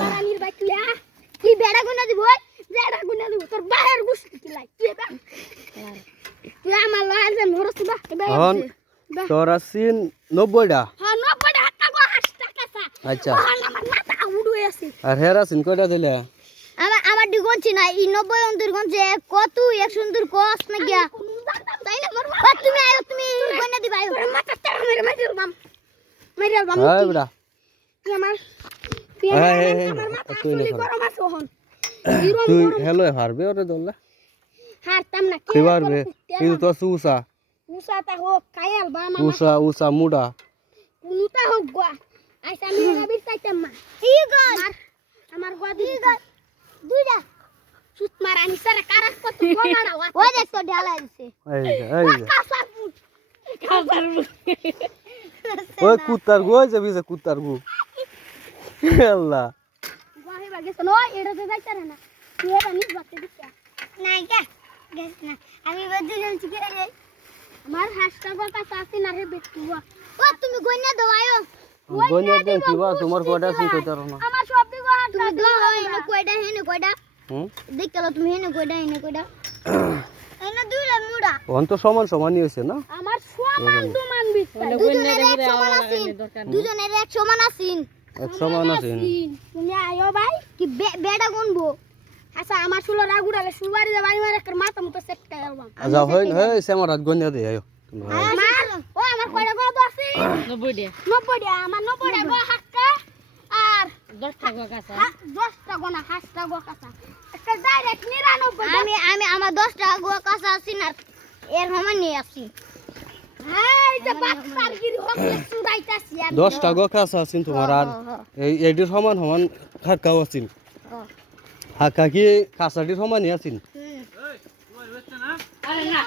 মারানির ভাই তুই কি বেড়া গুনা দিব বেড়া গুনা দিব তোর বাহের গুষ্টি কি লাই তুই আমার লয় যে মরছ বা হন তোর আছিন 90টা হ্যাঁ 90টা হাতটা গো 80 টাকা সা আচ্ছা আমার মাথা উড়ে আছে আর হের আছিন কয়টা দিলে আমার ডিগনছি না এই 90 অন্তর গনছে কত 100 অন্তর কস না গিয়া তাই না মোর তুমি আয়ো তুমি গনা দিবা আয়ো মাথা তেরা মেরে মেরে বাম এই বড়া তুই আমার আমার মাথা তুই চুলি গরম আছে হন তুই হেলো হারবে ওরে দল্লা হারতাম না কি পারবে কিন্তু তো সুসা উসাটা হোক কায়াল বা মামা উসা মুডা কোনটা হোক গো আইসা আমি রাবির চাইতাম মা ঠিক গল আমার গো দুইটা সুত মারানি সারা কারাস কত গোমাড়া ওই দেখ তো ঢালা দিছে এই কাসার বুট ওই কুত্তার গো যাবি যে কুত্তার গো আল্লাহ গাহি বাগে শোনো এটা তো যাইতারে না তুই এটা নিস বাতে দিছ নাই কা গেছ না আমি বদ্ধ জলছি কে রে আমার হাসটা গো কাছে আসি না রে বেটু ও তুমি গইনা দওয়ায়ো গইনা দেন কিবা তোমার কয়টা আছে কইতার না আমার সব দিগো হাত তুমি দাও এনে কয়টা হেনে কয়টা দেখলো তুমি হেনে কয়টা এনে দুইলা মুড়া অন তো সমান সমানই হইছে না আমার সমান দুমান বিস্তার দুজনের এক সমান আছেন দুজনের এক সমান আছেন এক সমান আছেন তুমি আয়ো ভাই কি বেড়া গুনবো আচ্ছা আমার শুলো রাগুড়ালে সুবারি যা ভাই মারে কর মাথা মতো সেট কাই আলবাম আচ্ছা হই হই সেমার রাত গন্যা দে আয়ো আমার ও আমার কয়টা গো আছে 90 টা আমার 90 টা গো হাক্কা আর 10 টা গো কাঁচা 10 টা গো না 5 টা গো কাঁচা একটা ডাইরেক্ট 99 আমি আমার 10 টা গো কাঁচা আছি না এর সমান নিয়ে আসি এই যে বাক্সার গিরি হকলে সুরাইতাছি 10টা গো কাঁচা আছেন তোমার আর এই এডির সমান সমান হাক্কাও আছেন হাক্কা কি কাঁচাটির সমানই আছেন আরে না